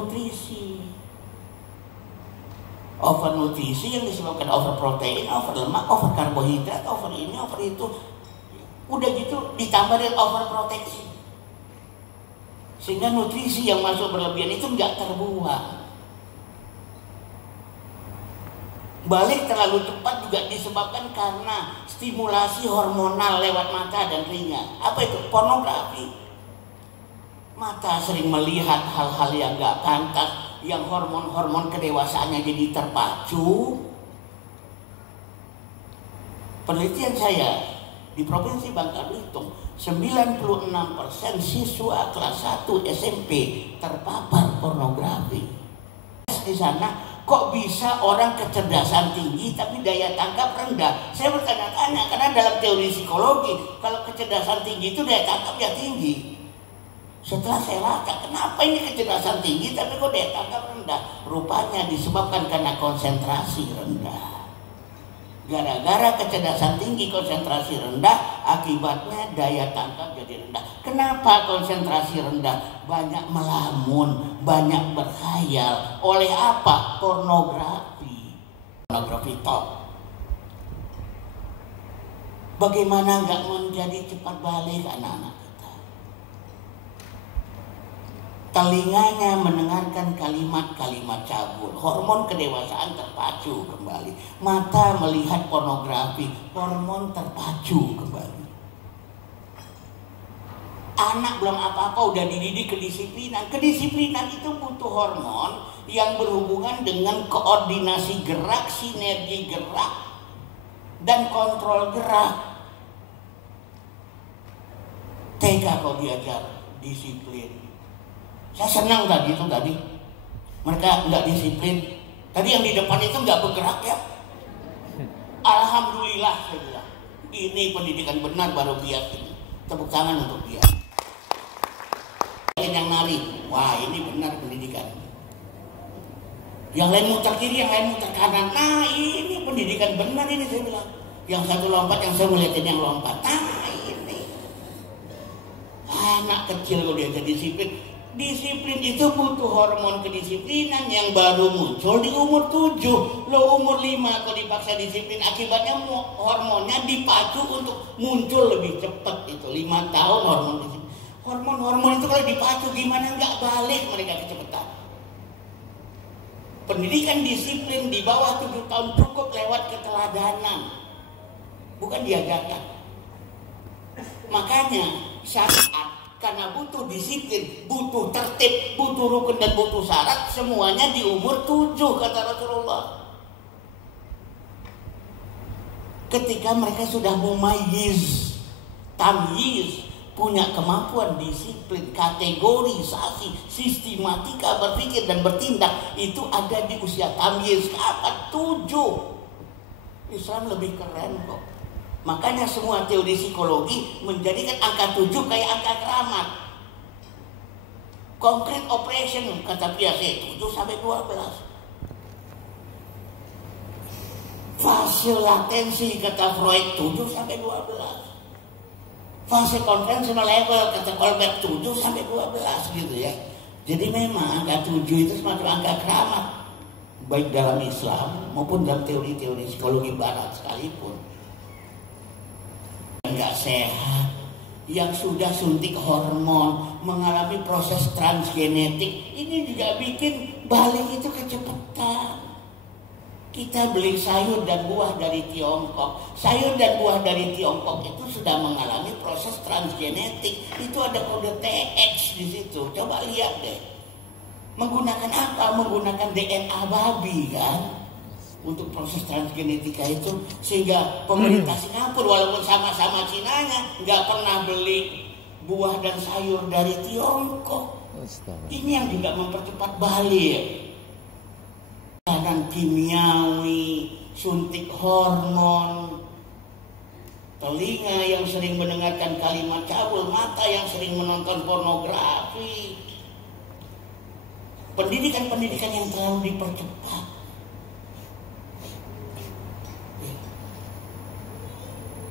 nutrisi. Overnutrisi yang disebabkan over protein, over lemak, over karbohidrat, over ini, over itu. Udah gitu ditambah dengan over proteksi. Sehingga nutrisi yang masuk berlebihan itu nggak terbuang. Balik terlalu cepat juga disebabkan karena stimulasi hormonal lewat mata dan telinga. Apa itu? Pornografi. Mata sering melihat hal-hal yang nggak pantas, yang hormon-hormon kedewasaannya jadi terpacu. Penelitian saya di Provinsi Bangka Belitung, 96% siswa kelas 1 SMP terpapar pornografi. Di sana kok bisa orang kecerdasan tinggi tapi daya tangkap rendah? Saya bertanya-tanya karena dalam teori psikologi kalau kecerdasan tinggi itu daya tangkap ya tinggi. Setelah saya lacak, kenapa ini kecerdasan tinggi tapi kok daya tangkap rendah? Rupanya disebabkan karena konsentrasi rendah. Gara-gara kecerdasan tinggi, konsentrasi rendah, akibatnya daya tangkap jadi rendah. Kenapa konsentrasi rendah? Banyak melamun, banyak berkhayal. Oleh apa? Pornografi. Pornografi top. Bagaimana nggak menjadi cepat balik anak-anak? Telinganya mendengarkan kalimat-kalimat cabul, hormon kedewasaan terpacu kembali. Mata melihat pornografi, hormon terpacu kembali. Anak belum apa-apa udah dididik kedisiplinan. Kedisiplinan itu butuh hormon yang berhubungan dengan koordinasi gerak, sinergi gerak, dan kontrol gerak. TK kau diajar disiplin. Saya senang tadi mereka nggak disiplin. Tadi yang di depan itu nggak bergerak ya. Alhamdulillah saya bilang. Ini pendidikan benar baru biak ini. Tepuk tangan untuk dia. Yang nari, wah ini benar pendidikan. Yang lain muter kiri, yang lain muter kanan. Nah ini pendidikan benar ini saya bilang. Yang satu lompat, yang saya melihatin yang lompat. Nah ini anak kecil kalau dia jadi disiplin. Disiplin itu butuh hormon kedisiplinan yang baru muncul di umur 7. Lo umur 5 kalau dipaksa disiplin, akibatnya hormonnya dipacu untuk muncul lebih cepat. Itu 5 tahun hormon disiplin. Hormon-hormon itu kalau dipacu gimana nggak balik mereka kecepatan. Pendidikan disiplin di bawah 7 tahun cukup lewat keteladanan, bukan diajarkan. Makanya syariat karena butuh disiplin, butuh tertib, butuh rukun dan butuh syarat, semuanya di umur 7 kata Rasulullah. Ketika mereka sudah mumayyiz, tamyiz, punya kemampuan disiplin, kategorisasi, sistematika berpikir dan bertindak, itu ada di usia tamyiz. Apa? 7. Islam lebih keren kok. Makanya semua teori psikologi menjadikan angka 7 kayak angka keramat. Concrete operation kata Piaget 7 sampai 12. Fase latensi kata Freud 7 sampai 12. Fase conventional level kata Colbert 7 sampai 12 gitu ya. Jadi memang angka 7 itu semacam angka keramat baik dalam Islam maupun dalam teori-teori psikologi barat sekalipun. Nggak sehat, yang sudah suntik hormon, mengalami proses transgenetik, ini juga bikin balik itu kecepatan. Kita beli sayur dan buah dari Tiongkok. Sayur dan buah dari Tiongkok itu sudah mengalami proses transgenetik. Itu ada kode TX di situ. Coba lihat deh. Menggunakan apa? Menggunakan DNA babi kan? Untuk proses transgenetika itu, sehingga pemerintah Singapura walaupun sama-sama Cinanya nggak pernah beli buah dan sayur dari Tiongkok. Ini yang juga mempercepat balik. Dan kimiawi, suntik hormon, telinga yang sering mendengarkan kalimat cabul, mata yang sering menonton pornografi, pendidikan-pendidikan yang terlalu dipercepat.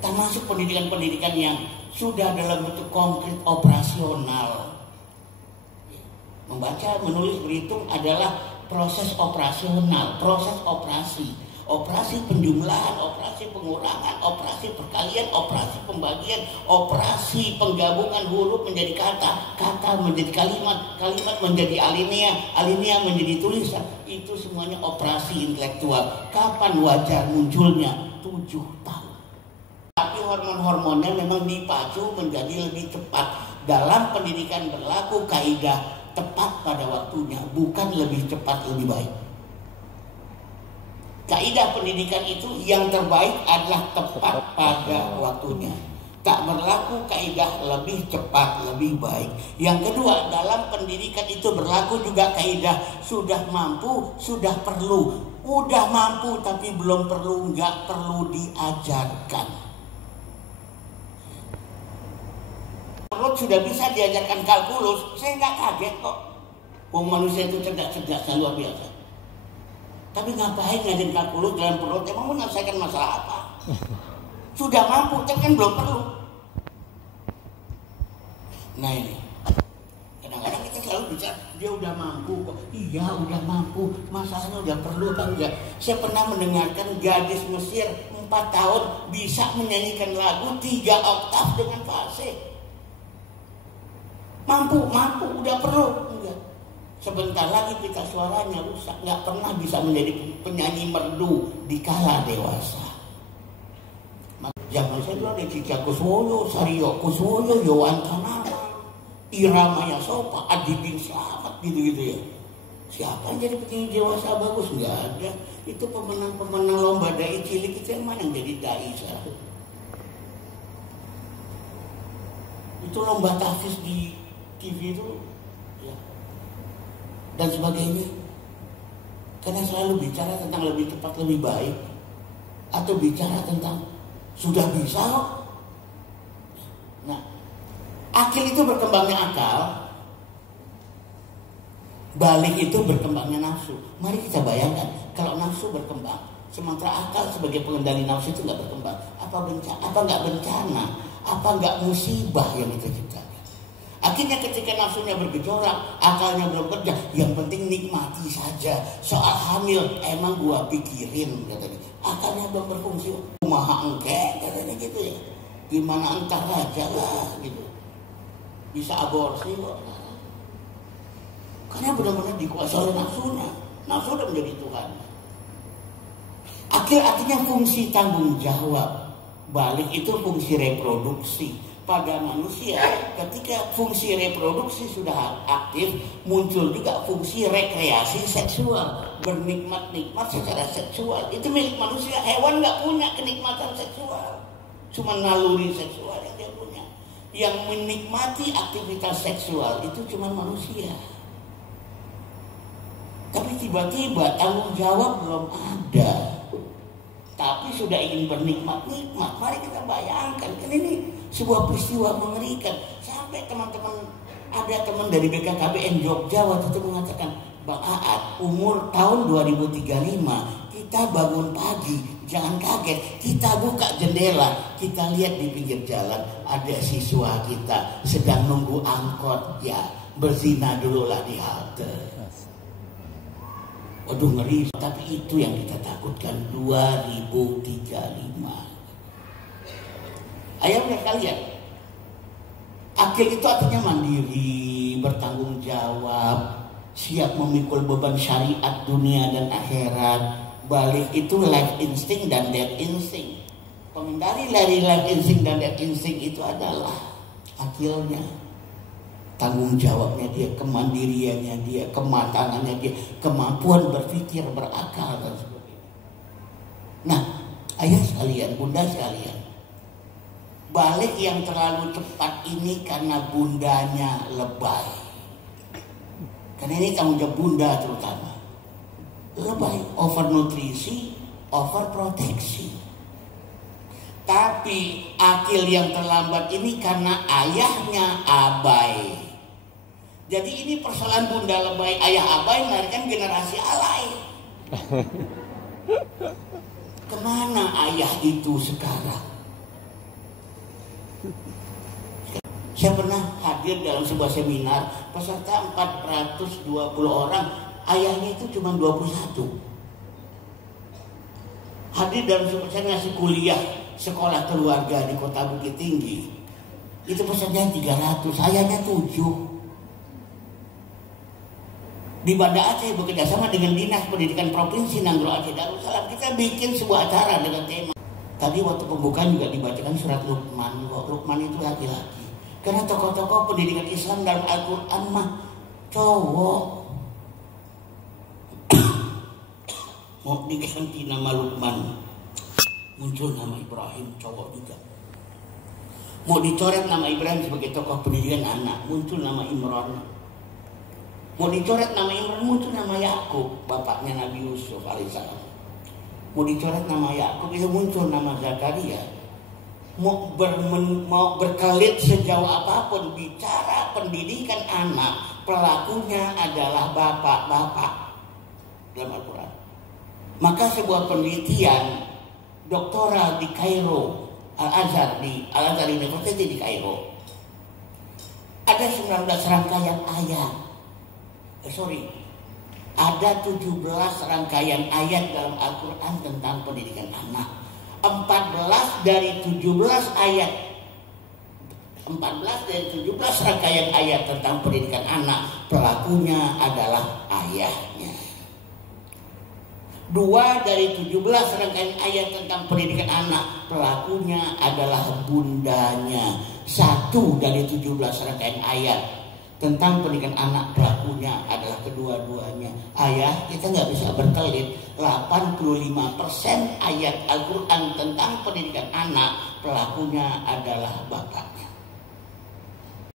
Termasuk pendidikan-pendidikan yang sudah dalam bentuk konkret operasional. Membaca, menulis, berhitung adalah proses operasional, proses operasi. Operasi penjumlahan, operasi pengurangan, operasi perkalian, operasi pembagian, operasi penggabungan huruf menjadi kata, kata menjadi kalimat, kalimat menjadi alinea, alinea menjadi tulisan. Itu semuanya operasi intelektual. Kapan wajar munculnya? 7 tahun. Tapi hormon-hormonnya memang dipacu menjadi lebih cepat. Dalam pendidikan berlaku kaidah tepat pada waktunya, bukan lebih cepat lebih baik. Kaidah pendidikan itu yang terbaik adalah tepat pada waktunya. Tak berlaku kaidah lebih cepat lebih baik. Yang kedua, dalam pendidikan itu berlaku juga kaidah sudah mampu, sudah perlu. Udah mampu tapi belum perlu, nggak perlu diajarkan. Kalau sudah bisa diajarkan kalkulus, saya nggak kaget kok. Manusia itu cerdas-cerdas luar biasa. Tapi ngapain ngajarin kalkulus dalam perut? Emang menyelesaikan masalah apa? Sudah mampu, tapi kan belum perlu. Nah ini, kadang-kadang kita selalu bicara, dia udah mampu kok. Iya udah mampu, masalahnya udah perlu apa enggak? Saya pernah mendengarkan gadis Mesir 4 tahun bisa menyanyikan lagu 3 oktav dengan fase. Mampu, udah perlu enggak? Sebentar lagi pita suaranya rusak, nggak pernah bisa menjadi penyanyi merdu di kala dewasa. Zaman saya dulu ada Cica Kuswoyo, Sario Kuswoyo, Yowan Kanana, Irama Yasopa, Adi Bin Slamet gitu-gitu ya. Siapa yang jadi penyanyi dewasa bagus? Nggak ada. Itu pemenang-pemenang lomba dai cilik itu yang mana yang jadi dai sekarang? Itu lomba tahfiz di TV itu ya. Dan sebagainya. Karena selalu bicara tentang lebih cepat lebih baik, atau bicara tentang sudah bisa kok. Nah, akil itu berkembangnya akal, balik itu berkembangnya nafsu. Mari kita bayangkan kalau nafsu berkembang, sementara akal sebagai pengendali nafsu itu nggak berkembang. Apa nggak bencana? Apa nggak musibah yang kita ciptakan? Akhirnya ketika nafsunya bergejolak, akalnya belum kerja, yang penting nikmati saja. Soal hamil, emang gua pikirin katanya. Akalnya belum berfungsi. Maha engke katanya gitu ya. Gimana entar aja lah gitu. Bisa aborsi kok. Karena benar-benar dikuasai oleh nafsunya. Nafsu udah menjadi Tuhan. Artinya fungsi tanggung jawab. Balik itu fungsi reproduksi. Pada manusia, ketika fungsi reproduksi sudah aktif, muncul juga fungsi rekreasi seksual, bernikmat-nikmat secara seksual. Itu milik manusia. Hewan nggak punya kenikmatan seksual, cuma naluri seksual yang dia punya. Yang menikmati aktivitas seksual itu cuma manusia. Tapi tiba-tiba tanggung jawab belum ada, tapi sudah ingin bernikmat-nikmat. Mari kita bayangkan, kan ini sebuah peristiwa mengerikan. Sampai teman-teman, ada teman dari BKKBN Jogja waktu itu mengatakan, Bang Aat, umur tahun 2035 kita bangun pagi, jangan kaget, kita buka jendela, kita lihat di pinggir jalan ada siswa kita sedang nunggu angkot, ya berzina dulu lah di halte. Waduh ngeri, tapi itu yang kita takutkan 2035. Ayahnya kalian, akil itu artinya mandiri, bertanggung jawab, siap memikul beban syariat dunia dan akhirat. Balik itu life instinct dan death instinct. Pengendali dari life instinct dan death instinct itu adalah akilnya, tanggung jawabnya dia, kemandiriannya dia, kematangannya dia, kemampuan berpikir, berakal dan sebagainya. Nah, ayah sekalian, bunda sekalian, balik yang terlalu cepat ini karena bundanya lebay. Karena ini tanggung jawab bunda terutama. Lebay, overnutrisi, overproteksi. Tapi akil yang terlambat ini karena ayahnya abai. Jadi ini persoalan bunda lebay, ayah abai melahirkan generasi alay. Kemana ayah itu sekarang? Saya pernah hadir dalam sebuah seminar, peserta 420 orang, ayahnya itu cuma 21. Hadir dalam sebuah, saya ngasih kuliah sekolah keluarga di Kota Bukit Tinggi. Itu pesertanya 300, ayahnya 7. Di Banda Aceh bekerja sama dengan Dinas Pendidikan Provinsi Nanggro Aceh Darussalam, kita bikin sebuah acara dengan tema. Tadi waktu pembukaan juga dibacakan surat Luqman. Luqman itu laki-laki. Karena tokoh-tokoh pendidikan Islam dalam Al-Quran mah cowok. Mau diganti nama Luqman, muncul nama Ibrahim, cowok juga. Mau dicoret nama Ibrahim sebagai tokoh pendidikan anak, muncul nama Imran. Mau dicoret nama Imran, muncul nama Yakub, bapaknya Nabi Yusuf alaihissalam. Mau dicoret nama Yakub, itu muncul nama Zakaria. Mau berkelit sejauh apapun bicara pendidikan anak, pelakunya adalah bapak-bapak dalam Al-Quran. Maka sebuah penelitian doktoral di Kairo, Al-Azhar University di Kairo, ada 19 rangkaian ayat. Ada 17 rangkaian ayat dalam Al-Quran tentang pendidikan anak. 14 dari 17 rangkaian ayat tentang pendidikan anak, pelakunya adalah ayahnya. 2 dari 17 rangkaian ayat tentang pendidikan anak, pelakunya adalah bundanya. 1 dari 17 rangkaian ayat tentang pendidikan anak, pelakunya adalah kedua-duanya. Ayah, kita nggak bisa berkelit. 85% ayat Al-Quran tentang pendidikan anak, pelakunya adalah bapak.